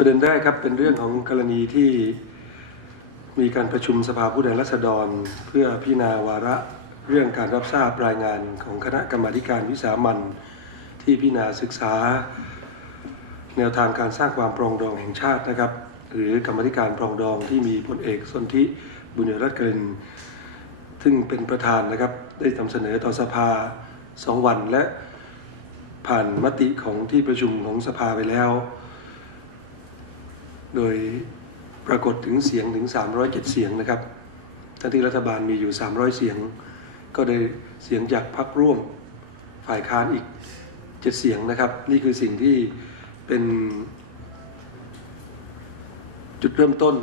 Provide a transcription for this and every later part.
ประเด็นแรกครับเป็นเรื่องของกรณีที่มีการประชุมสภาผู้แทนราษฎร เพื่อพิจารณาวาระเรื่องการรับทราบรายงานของคณะกรรมาการวิสามันที่พิจารณาศึกษา แนวทางการสร้างความปรองดองแห่งชาตินะครับ หรือกรรมาธิการปรองดองที่มีพลเอกสนธิบุญยรัตน์เกินซึ่งเป็นประธานนะครับได้นำเสนอต่อสภาสองวันและผ่านมติของที่ประชุมของสภาไปแล้ว โดยปรากฏถึงเสียงถึง 307 เสียงนะครับทั้งที่รัฐบาลมีอยู่ 300 เสียง ก็ได้เสียงจากพรรคร่วมฝ่ายค้านอีก 7 เสียงนะครับ นี่คือสิ่งที่เป็นจุดเริ่มต้น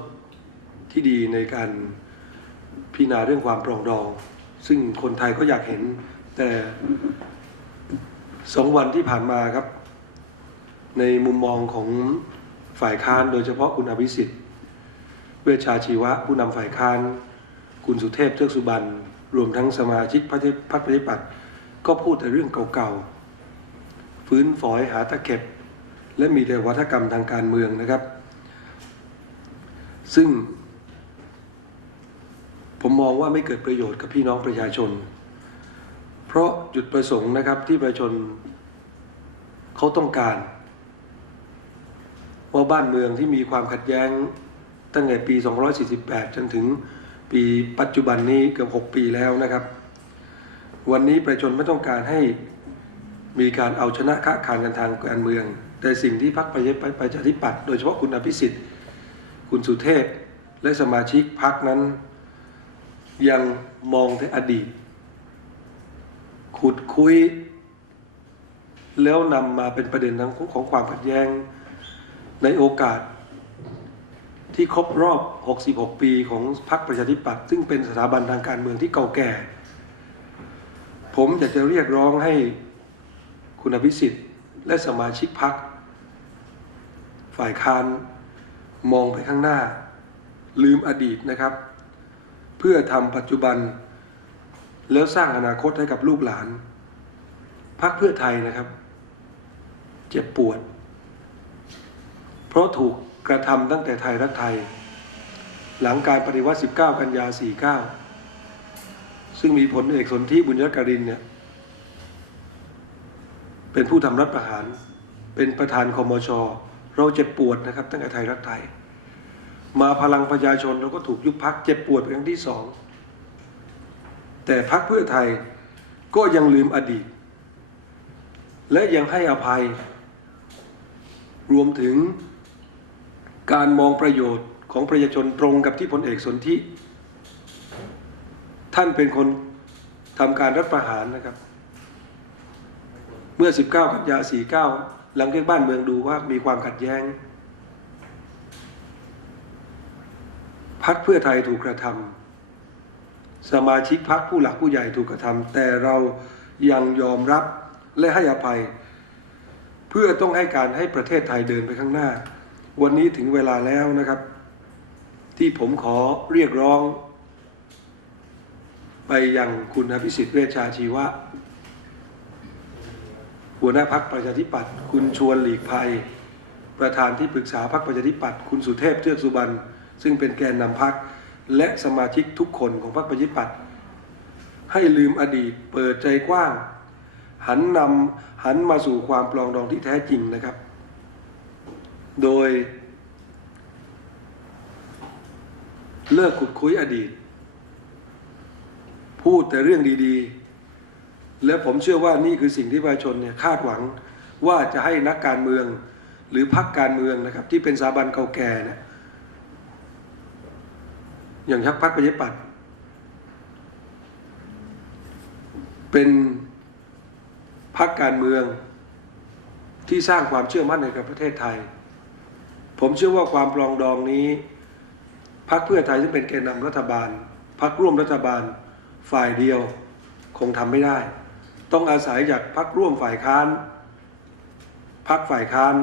ที่ดีในการพิจารณาเรื่องความปรองดอง ซึ่งคนไทยก็อยากเห็นแต่สองวันที่ผ่านมาครับ ในมุมมองของ ฝ่ายค้านโดยเฉพาะคุณอภิสิทธิ์เวชชาชีวะ ผู้นำฝ่ายค้าน คุณสุเทพเทือกสุบรรณรวมทั้งสมาชิกพรรคพรรคประชาธิปัตย์ก็พูดแต่เรื่องเก่าๆฟื้นฝอยหาตะเข็บ และมีแต่วัฒกรรมทางการเมืองนะครับ ซึ่ง ผมมองว่าไม่เกิดประโยชน์กับพี่น้องประชาชน เพราะจุดประสงค์นะครับที่ประชาชนเขาต้องการ ว่าบ้านเมืองที่มีความขัดแย้งตั้งแต่ปี 248 จนถึงปีปัจจุบันนี้เกือบ 6 ปีแล้วนะครับ วันนี้ประชาชนไม่ต้องการให้มีการเอาชนะค้าขานกันทางการเมือง แต่สิ่งที่พรรคประชาธิปัตย์โดยเฉพาะคุณอภิสิทธิ์ คุณสุเทพ และสมาชิกพรรคนั้น ยังมองแต่อดีต ขุดคุย แล้วนำมาเป็นประเด็นทั้งของความขัดแย้ง ในโอกาสที่ครบรอบ 66 ปีของพรรคประชาธิปัตย์ซึ่งเป็นสถาบันทางการเมืองที่เก่าแก่ ผมอยากจะเรียกร้องให้คุณอภิสิทธิ์ และสมาชิกพรรคฝ่ายค้านมองไปข้างหน้า ลืมอดีตนะครับ เพื่อทำปัจจุบัน แล้วสร้างอนาคตให้กับลูกหลานพักเพื่อไทยนะครับ เจ็บปวด ราะถูกกระทำตั้งแต่ไทยรักไทย หลังการปฏิวัติ 19 กันยา 49 ซึ่งมีผลเอกสนธิบุญยการินเนี่ยเป็นผู้ทำรัฐประหาร เป็นประธานคอมชเราเจ็บปวดนะครับ ตั้งแต่ไทยรักไทย มาพลังประชาชนเราก็ถูกยุบพักเจ็บปวดเป็นครั้งที่สองแต่พักเพื่อไทยก็ยังลืมอดีต และยังให้อภัย รวมถึง การมองประโยชน์ของประชาชนตรงกับที่พลเอกสนธิท่านเป็นคนทำการรัฐประหารนะครับ เมื่อ 19 กันยา 49 หลังจากบ้านเมืองดูว่ามีความขัดแย้งพักเพื่อไทยถูกกระทำสมาชิกพักผู้หลักผู้ใหญ่ถูกกระทำแต่เรายังยอมรับและให้อภัย เพื่อต้องให้การให้ประเทศไทยเดินไปข้างหน้า วันนี้ถึงเวลาแล้วนะครับ ที่ผมขอเรียกร้อง ไปยังคุณอภิสิทธิ์เวชชาชีวะ หัวหน้าพักประชาธิปัตย์คุณชวนหลีกภัย ประธานที่ปรึกษาพักประชาธิปัตย์คุณสุเทพเทือกสุบรรณซึ่งเป็นแกนนำพักและสมาชิกทุกคนของพรรคประชาธิปัตย์ให้ลืมอดีตเปิดใจกว้าง หันนำหันมาสู่ความปลองดองที่แท้จริงนะครับ โดย เลิกขุดคุยอดีต พูดแต่เรื่องดีๆ และผมเชื่อว่านี่คือสิ่งที่ประชาชนเนี่ยคาดหวังว่าจะให้นักการเมืองหรือพรรคการเมืองนะครับ ที่เป็นสถาบันเก่าแก่เนี่ยอย่างชักพรรคประชาธิปัตย์เป็นพรรคการเมืองที่สร้างความเชื่อมั่นในกับประเทศไทย ผมเชื่อว่าความปลองดองนี้พรรคเพื่อไทยซึ่งเป็นแกนนำรัฐบาลพรรคร่วมรัฐบาลฝ่ายเดียวคงทำไม่ได้ ต้องอาศัยจากพรรคร่วมฝ่ายค้านพรรคฝ่ายค้าน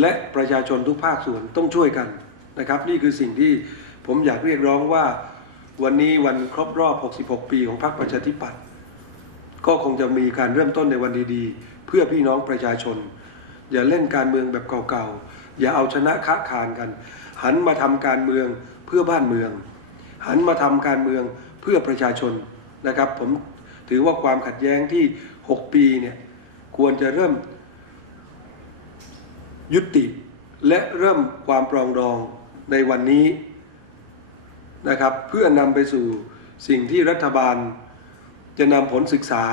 และประชาชนทุกภาคส่วนต้องช่วยกันนะครับ นี่คือสิ่งที่ผมอยากเรียกร้องว่าวันนี้วันครบรอบ 66 ปีของพรรคประชาธิปัตย์ก็คงจะมีการเริ่มต้นในวันดีๆ เพื่อพี่น้องประชาชน อย่าเล่นการเมืองแบบเก่าๆ อย่าเอาชนะค้าคานกัน หันมาทำการเมืองเพื่อบ้านเมือง หันมาทำการเมืองเพื่อประชาชนนะครับ ผมถือว่าความขัดแย้งที่ 6 ปีเนี่ยควรจะเริ่มยุติ และเริ่มความปรองดองในวันนี้นะครับ เพื่อนำไปสู่สิ่งที่รัฐบาลจะนำผลศึกษา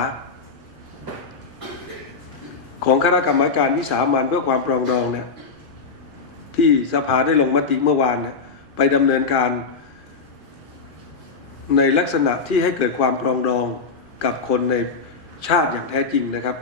ของคณะกรรมการวิสามันเพื่อความปรองดองเนี่ย ที่สภาได้ลงมติเมื่อวานไปดำเนินการ ในลักษณะที่ให้เกิดความปรองดองกับคนในชาติอย่างแท้จริงนะครับ